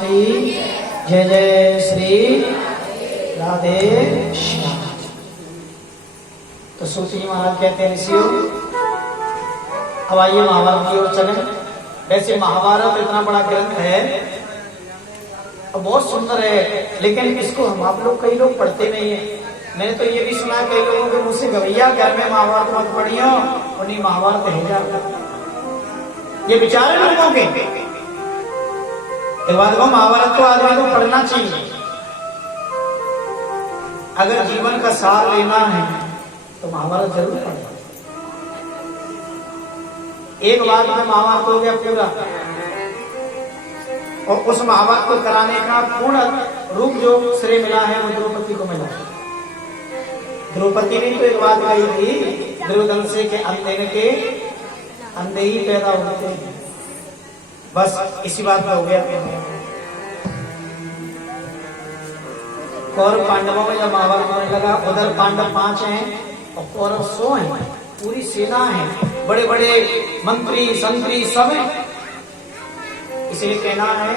की जय। जय श्री राधे श्याम। तो सूत जी महाराज कहते हैं ऋषियों, अब आइए महाभारत की ओर चलें। वैसे महाभारत इतना बड़ा ग्रंथ है और बहुत सुंदर है, लेकिन इसको हम आप लोग कई लोग पढ़ते नहीं है। मैंने तो ये भी सुना कई लोगों के मुझसे, गवैया घर में महाभारत मत पढ़ियो, उन्हीं महाभारत है जाता। ये विचार है लोगों के। महाभारत को आदमी को पढ़ना चाहिए। अगर जीवन का सार लेना है तो महाभारत जरूर पढ़ना। एक बात में महाभारत हो गया पूरा, और उस महाभारत को कराने का पूर्ण रूप जो श्रेय मिला है वो द्रौपदी को मिला। द्रौपदी ने तो एक बात कही थी, दुर्योधन से के अंधे ही पैदा होते हैं। बस इसी बात में हो गया। कौरव पांडवों में जब महाभारत होने लगा, उधर पांडव 5 हैं और कौरव 100 हैं। पूरी सेना है, बड़े बड़े मंत्री संतरी सब हैं, इसलिए कहना है।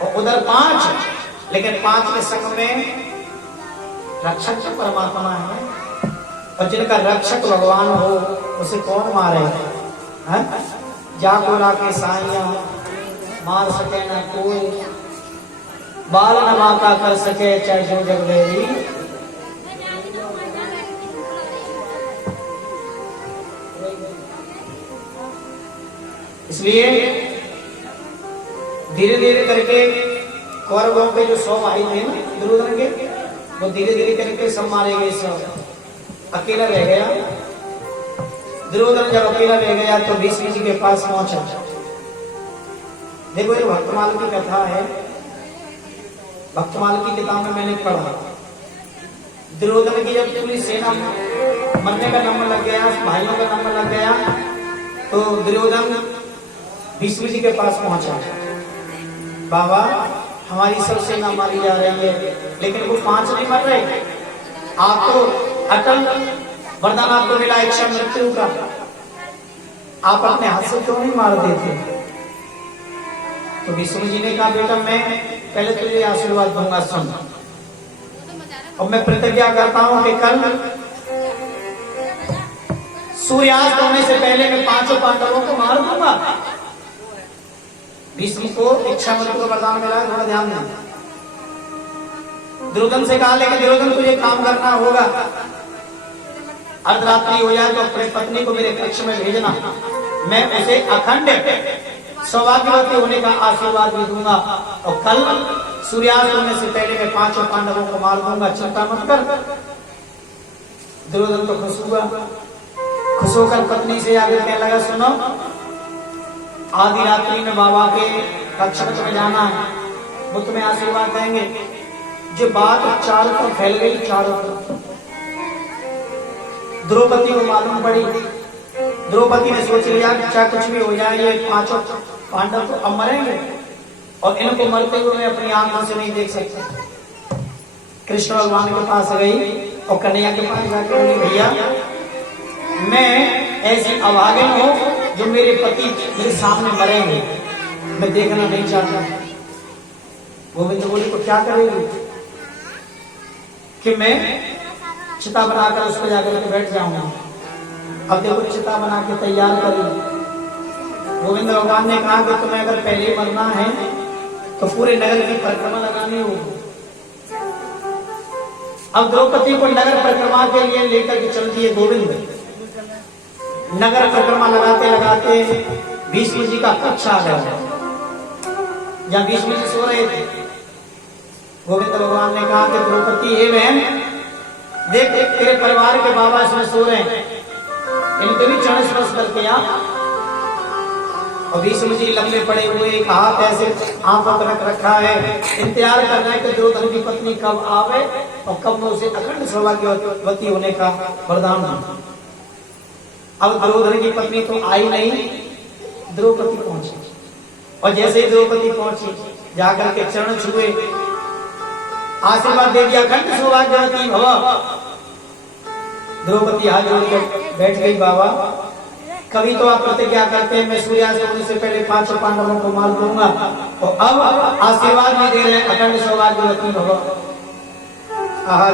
और उधर 5, लेकिन 5 के संग में रक्षक तो परमात्मा है, और जिनका रक्षक भगवान हो उसे कौन मारे? जाको राके साइया मार सके ना कोई, बाल न माता कर सके चाहे जो जग देवी। इसलिए धीरे धीरे करके कौरवों के जो 100 भाई थे ना दुर्योधन के, वो धीरे धीरे करके सब मारे गए। सब अकेला रह गया। दुर्योधन जब अकेला रह गया तो भीष्म जी के पास पहुंचा। देखो ये भक्तमाल की कथा है, भक्तमाल की किताब में मैंने पढ़ा। दुर्योधन की जब पूरी सेना मरने का नंबर लग गया, भाइयों का नंबर लग गया, तो दुर्योधन भीष्म जी के पास पहुंचा। बाबा हमारी सब सेना मारी जा रही है, लेकिन वो 5 नहीं मर रहे। आप तो अटल वरदान आपको मिला इच्छा मृत्यु का, आप अपने हाथ से क्यों नहीं मार देते? तो भीष्म जी ने कहा, बेटा मैं पहले तुझे आशीर्वाद दूंगा, सुन। और मैं प्रतिज्ञा करता हूं कि कल सूर्यास्त होने से पहले मैं 5 पांडवों को मार दूंगा। भीष्म को इच्छा मृत्यु का वरदान मिला, थोड़ा ध्यान देना। दुर्योधन से कहा, लेकिन दुर्योधन तुझे काम करना होगा, अर्धरात्रि हो जाए तो अपनी पत्नी को मेरे कक्ष में भेजना, मैं उसे अखंड सौभाग्यवती होने का आशीर्वाद भी दूंगा, और कल सूर्यास्त होने से पहले मैं 5 पांडवों को मार दूंगा, चिंता मत कर। दुर्योधन तो खुश हुआ। खुश होकर पत्नी से आगे कहने लगा, सुनो आधी रात्रि में बाबा के कक्ष में जाना है, वो तुम्हें आशीर्वाद देंगे। जो बात चारों तरफ फैल गई, चारों तरफ द्रौपदी को मालूम पड़ी। द्रौपदी ने सोच लिया चाहे कुछ भी हो जाए, ये 5 पांडव तो अब मरेंगे और इनको मरते हुए मैं अपनी आंखों से नहीं देख सकता। कृष्ण भगवान के पास गई और कन्हैया के पास जाकर बोली, भैया मैं ऐसी अभागिन हूं जो मेरे पति मेरे सामने मरेंगे, मैं देखना नहीं चाहता। गोविंद बोली, तो क्या करेगी? कि मैं चिता बनाकर उस पर जाकर के बैठ जाऊंगा। अब देखो चिता बना के तैयार करी। गोविंद भगवान ने कहा कि तुम्हें अगर पहले मरना है तो पूरे नगर की परिक्रमा लगानी होगी। अब द्रौपदी को नगर परिक्रमा के लिए लेकर के चल दिए गोविंद। नगर परिक्रमा लगाते लगाते भीष्म जी का कक्ष आ गया, जहां भीष्म जी सो रहे थे। गोविंद भगवान ने कहा कि द्रौपदी, हे बहन देख तेरे परिवार के बाबा इसमें सो रहे हैं, इनके भी चरण स्पर्श करके आ। और भीष्म जी लंबे पड़े हुए, एक हाथ ऐसे आंखों पर रख रखा है, इंतजार कर रहे हैं कि दुर्योधन की पत्नी कब आवे और कब मैं उसे अखंड सौभाग्यवती होने का वरदान दूं। अब दुर्योधन की पत्नी तो आई नहीं, द्रौपदी पहुंची। और जैसे ही द्रौपदी पहुंची, जाकर के चरण छुए, आशीर्वाद दे दिया, अखंड सौभाग्यवती भव। द्रौपदी हाथ जोड़कर बैठ गई। बाबा कभी तो आप प्रतिज्ञा करते हैं मैं सूर्यास्त होने से पहले 5 पांडवों को मार दूंगा, तो अब आशीर्वाद भी दे रहे हैं अखंड सौभाग्यवती भव।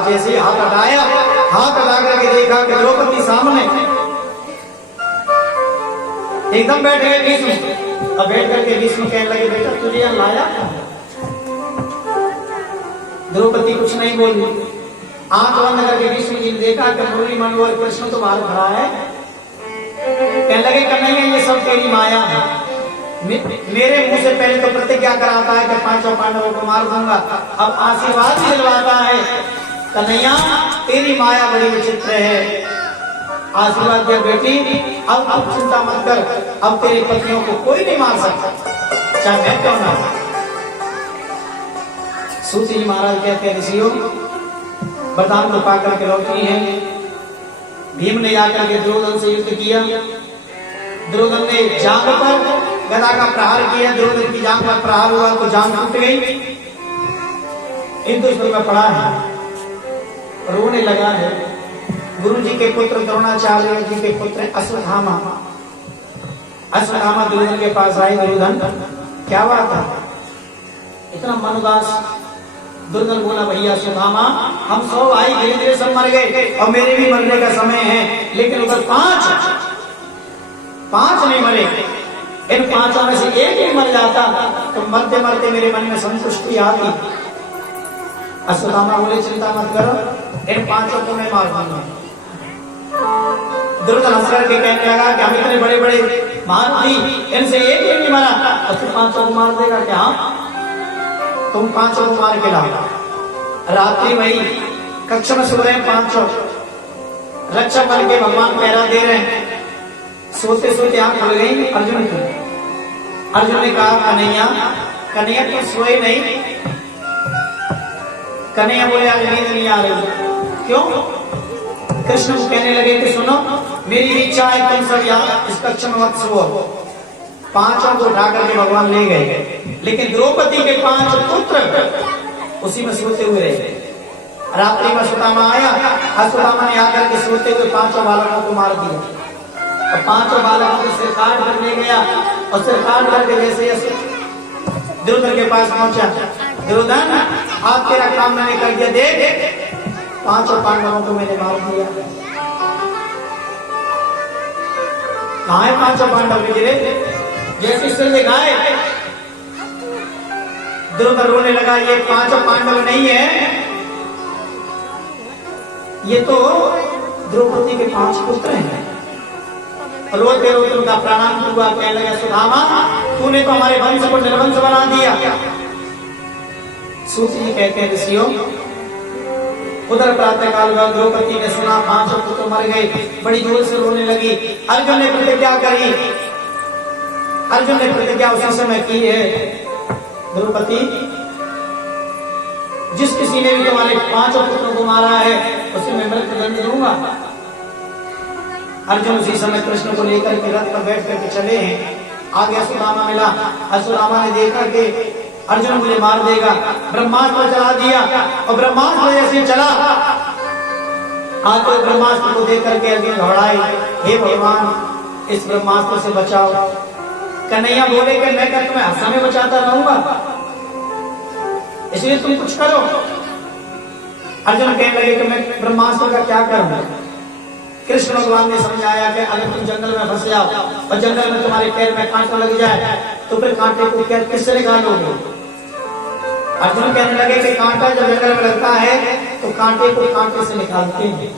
जैसे ही हाथ हटाया, हाथ हटा करके देखा कि द्रौपदी सामने एकदम बैठ गए भीष्म। अब बैठ करके भीष्म कहने लगे बेटा तुझे यहाँ लाया? द्रौपदी कुछ नहीं बोली। आंख बंद करके भीष्म जी ने देखा कि मुरली मनोहर कृष्ण तो बाहर खड़ा है। कहने लगे कन्हैया ये सब तेरी माया है, मेरे मुंह से पहले तो प्रतिज्ञा कराता है कि 5 पांडवों को मार दूंगा, अब आशीर्वाद भी दिलवाता है। कन्हैया तेरी माया बड़ी विचित्र है। आशीर्वाद दिया बेटी, अब चिंता मत कर, अब तेरी पत्नियों को कोई नहीं मार सकता, चाहे मैं क्यों ना। सूत जी महाराज कहते हैं ऋषियों वरदान को पाकर के लौटी है। भीम ने आकर के दुर्योधन से युद्ध किया। दुर्योधन ने जांघ पर गदा का प्रहार किया। दुर्योधन की जांघ पर प्रहार हुआ तो जांघ टूट गई। इंद्रपुर में पड़ा है, रोने लगा है। गुरु जी के पुत्र द्रोणाचार्य जी के पुत्र अश्वत्थामा दुर्योधन के पास आए। दुर्योधन क्या बात है, इतना मन उदास। दुर्योधन बोला भैया अश्वत्थामा हम 100 भाई धीरे धीरे सब मर गए और मेरे भी मरने का समय है, लेकिन उधर 5 नहीं मरे। इन 5 में से एक भी मर जाता तो मरते मरते मेरे मन में संतुष्टि आती। अश्वत्थामा बोले चिंता मत करो, इन 5 को मैं मार दूंगा। दुर्योधन हंस करके कहने लगा कि हम इतने बड़े बड़े महारथी, इनसे एक भी नहीं मरा और तू 5 को मार देगा क्या? तुम 5 को मार के लाओ। रात्रि वही कक्षा में सो रहे हैं 5। रक्षा बन के भगवान पहरा दे रहे हैं। सोते सोते आंख खुल गई अर्जुन की। अर्जुन ने कहा कन्हैया तुम सोए नहीं? कन्हैया बोले आज नींद नहीं आ रही। क्यों? कृष्ण को कहने लगे कि सुनो मेरी इच्छा है तुम सब यहाँ इस कक्ष में मत सो। 5 को उठा करके भगवान ले गए, लेकिन द्रौपदी के 5 पुत्र उसी में सोते हुए रहे। रात्रि में अश्वत्थामा आया। अश्वत्थामा ने आकर के सोते हुए 5 बालकों को मार दिया और 5 बालकों को सिर काट कर ले गया और सिर काट करके जैसे दुर्योधन के पास पहुंचा। दुर्योधन आप तेरा काम मैंने कर दिया, देख 5 पांडवों को मैंने मार दिया। कहाँ है 5 पांडव गिरे? जैसे सिर दिखाए दुर्योधन रोने लगा, ये 5 पांडव नहीं है, ये तो द्रौपदी के 5 पुत्र हैं। रोते रोते उनका प्रणाम हुआ। कहने लगा सुदामा तूने तो हमारे वंश को निर्वंश बना दिया। सूत जी कहते हैं ऋषियों उधर प्रातः काल हुआ। द्रौपदी ने सुना 5 पुत्र मर गए, बड़ी जोर से रोने लगी। अर्जुन ने प्रतिज्ञा करी। अर्जुन ने प्रतिज्ञा उसी समय की है, द्रौपदी जिस किसी ने भी तुम्हारे 5 पुत्रों को मारा है उसे मैं मृत्युदंड दूंगा। अर्जुन उसी समय कृष्ण को लेकर के रथ पर बैठ करके चले हैं। आगे अश्वत्थामा मिला। अश्वत्थामा ने देखा कि अर्जुन मुझे मार देगा, ब्रह्मास्त्र चला दिया और ब्रह्मास्त्र जैसे चला आते ब्रह्मास्त्र को देख करके अर्जुन घबराए, हे भगवान इस ब्रह्मास्त्र से बचाओ। कन्हैया बोले कि मैं क्या तुम्हें हर समय बचाता रहूंगा, इसलिए तुम कुछ करो। अर्जुन कहने लगे कि मैं ब्रह्मास्त्र का क्या करूं? कृष्ण भगवान ने समझाया कि अगर तुम जंगल में फंस जाओ और जंगल में तुम्हारे पैर में कांटा लग जाए तो फिर कांटे को क्या किससे निकालोगे? अर्जुन कहने लगे कि कांटा जब जंगल में लगता है तो कांटे को कांटे से निकालते हैं।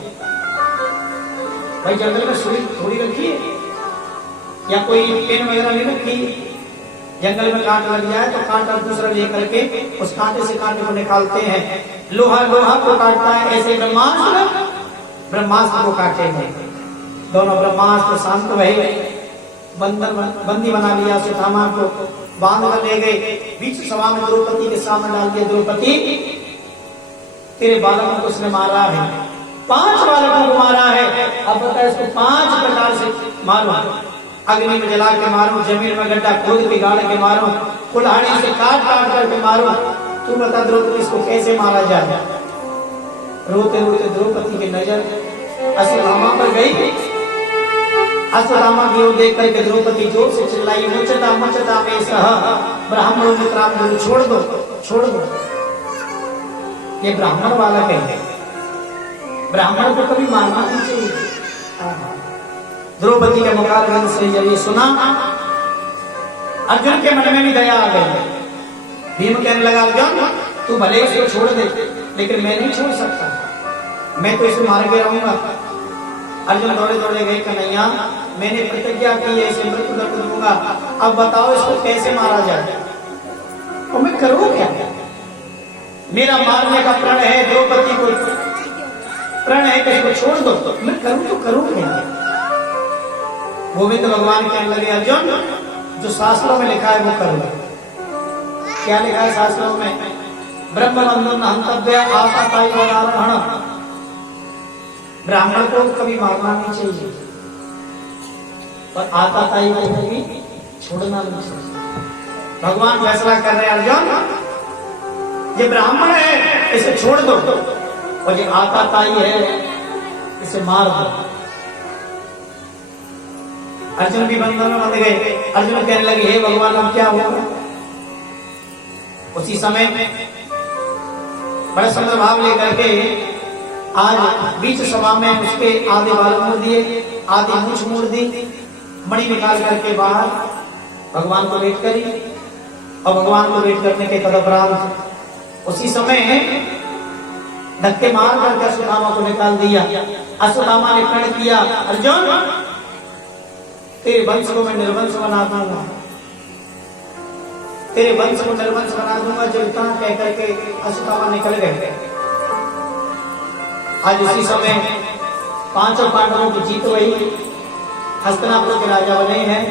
भाई जंगल में सुई थोड़ी रखी है या कोई पेन वगैरह नहीं रखी। जंगल में कांटा लग जाए तो कांटा दूसरा लेकर के उस कांटे से कांटे को निकालते हैं। लोहा लोहा को काटता है, ऐसे ब्रह्मास्त्र को काटेंगे। दोनों ब्रह्मास्त्र शांत भये, बंदी बना लिया। अश्वत्थामा को बांध कर ले गए। बीच सभा में द्रौपदी के सामने डाल दिया। द्रौपदी तेरे बालकों को उसने मारा है, 5 बालकों को मारा है, अब बता इसको 5 प्रकार से मारो। अग्नि में जला के मारो, जमीन में गड्ढा खोद के गाड़ के मारो, कुल्हाड़ी से काट काट करके मारो। तू बता द्रौपदी इसको कैसे मारा जाए? रोते रोते द्रौपदी की नजर अश्वत्थामा पर गई। अश्वत्थामा की ओर देख करके द्रौपदी जोर से चिल्लाई, मुचता मुचता में सह ब्राह्मणों मित्राम, छोड़ दो छोड़ दो। ये ब्राह्मण वाला कहे, ब्राह्मण को कभी मारना नहीं चाहिए। द्रौपदी के मुखारविंद से जब ये सुना, अर्जुन के मन में भी दया आ गई। भीम कहने लगा, अर्जुन तू भले इसको छोड़ दे, लेकिन मैं नहीं छोड़ सकता, मैं तो इसे मार के रहूंगा। अर्जुन दौड़े दौड़े गए, कन्हैया मैंने प्रतिज्ञा की है, इसे मृत्यु दंड दूंगा, अब बताओ इसको कैसे मारा जाए और मैं करूं क्या? मेरा मारने का प्रण है, द्रौपदी को प्रण है कि इसको छोड़ दो, तो मैं करूं तो करूं क्या? गोविंद भगवान कहने लगे, अर्जुन जो शास्त्रों में लिखा है वो कर लो। क्या लिखा है शास्त्रों में? ब्रह्म बंधन हंतव्य आपाताई वरारोहण। ब्राह्मण को कभी मारना नहीं चाहिए और आताताई को कभी छोड़ना नहीं चाहिए। भगवान फैसला कर रहे हैं, अर्जुन ये ब्राह्मण है इसे छोड़ दो, और ये आताताई है इसे मार दो। अर्जुन भी बंधन में बंध गए। अर्जुन कहने लगे, हे भगवान अब क्या होगा? उसी समय बड़े सुंदर भाव लेकर के आज बीच सभा में उसके आधे बाल मोड़ दिए, आधी मूछ मोड़ दी, मणि निकाल करके बाहर भगवान को भेंट करी, और भगवान को भेंट करने के तदुपरांत उसी समय धक्के मार करके अश्वत्थामा को निकाल दिया। अश्वत्थामा ने प्रण किया, अर्जुन तेरे वंश को मैं निर्वंश बना दूंगा, तेरे वंश को निर्वंश बना दूंगा। जब इतना कह करके अश्वत्थामा निकल गए। आज उसी समय पांचों पांडवों की जीत हुई, हस्तिनापुर के राजा बने हैं।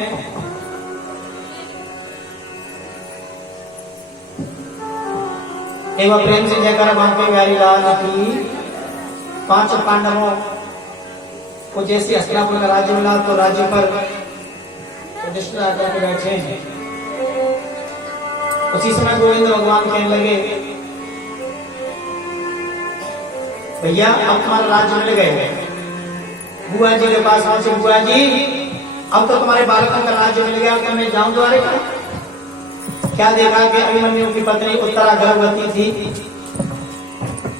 एक बार प्रेम से जयकार बांके प्यारी लाल की। पांचों पांडवों को जैसे हस्तिनापुर का राज्य मिला तो राज्य पर युधिष्ठिर राजा के बैठे हैं। उसी समय गोविंद भगवान कहने लगे, भैया अब तुम्हारा राज्य मिल गए। बुआ जी के पास पहुंचे, बुआ जी अब तो तुम्हारे बालकों का राज्य मिल गया, तो मैं जाऊं द्वारे का? क्या देखा कि अभिमन्यु की पत्नी उत्तरा गर्भवती थी,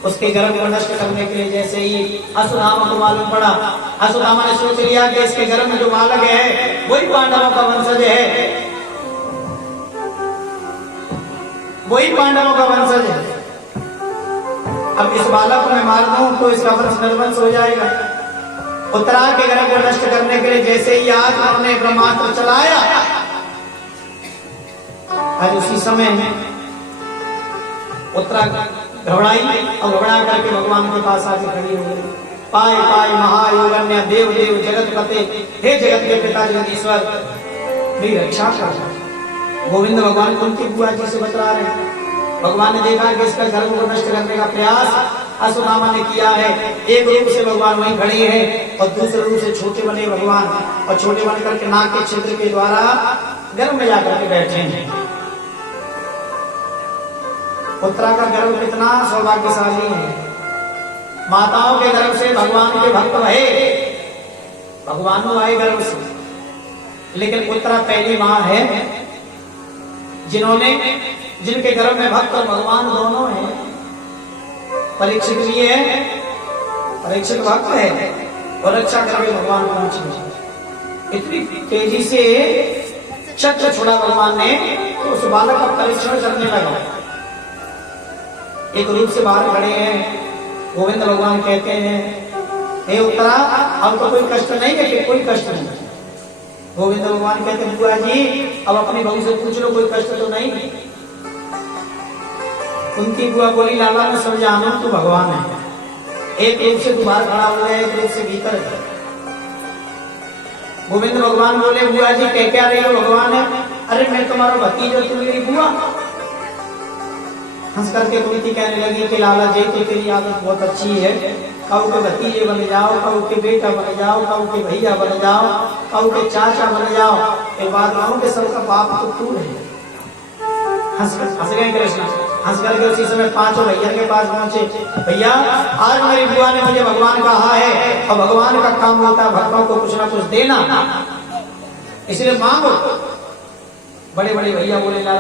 उसके गर्भ को नष्ट करने के लिए जैसे ही अश्वत्थामा को मालूम पड़ा, अश्वत्थामा ने सोच लिया कि इसके गर्भ में जो बालक है वही पांडवों का वंशज है, वही पांडवों का वंशज है। अब इस बालक को मैं मार दूं तो इसका वंश निर्वंश हो जाएगा। उत्तरा के गर्भ को नष्ट करने के लिए जैसे ही आज उन्होंने ब्रह्मास्त्र चलाया, आज उसी समय उत्तरा घबराई और घबरा करके भगवान के पास आके खड़ी हो गई। पाए पाए महायोगन्य देव देव जगतपते, हे जगत के पिता जगदीश्वर मेरी रक्षा कर। गोविंद भगवान उनकी बुआ जी से बतला रहे हैं। भगवान ने देखा कि इसका गर्भ को नष्ट करने का प्रयास अश्वत्थामा ने किया है। एक रूप से भगवान वहीं खड़े हैं और दूसरे रूप से छोटे बने भगवान, और छोटे बन करके नाक के छिद्र के द्वारा गर्भ में जाकर के बैठे हैं। उत्तरा का गर्भ कितना सौभाग्यशाली है। माताओं के गर्भ से भगवान के भक्त भये, भगवान आए गर्भ से, लेकिन उत्तरा पहली मां है जिनके गर्भ में भक्त और भगवान दोनों हैं। परीक्षित भी है, परीक्षित भक्त है, और रक्षा करके भगवान पहुंच गए। इतनी तेजी से चक्र छोड़ा भगवान ने तो उस बालक का परीक्षण करने लगा। एक रूप से बाहर खड़े हैं। गोविंद भगवान कहते हैं, हे उत्तरा अब तो कोई कष्ट नहीं है कि कोई कष्ट नहीं। गोविंद भगवान कहते हैं, बुआ जी अब अपनी बहू से पूछ लो कोई कष्ट तो नहीं। उनकी बुआ बोली, लाला मैं सब जानू तू भगवान है, एक रूप से तू बाहर खड़ा हो गया, एक रूप से भीतर है। गोविंद भगवान बोले, बुआ जी कह क्या रही हो भगवान है? अरे मैं तुम्हारा भतीजा, तू मेरी बुआ। हंस करके कुंती कहने लगी कि लाला जी तो तेरी आदत बहुत अच्छी है, कऊ के भतीजे बन जाओ, कऊ के बेटा बन जाओ, कऊ के भैया बन जाओ, कऊ के चाचा बन जाओ, एक बात कहूं कि सबका बाप तो तू है। हंस गए कृष्ण, हंस करके उसी समय पांचों भैया के पास पहुंचे। भैया आज मेरी बुआ ने मुझे भगवान कहा है और भगवान का काम होता है भक्तों को कुछ ना कुछ देना, इसलिए मांगो। बड़े बड़े भैया बोले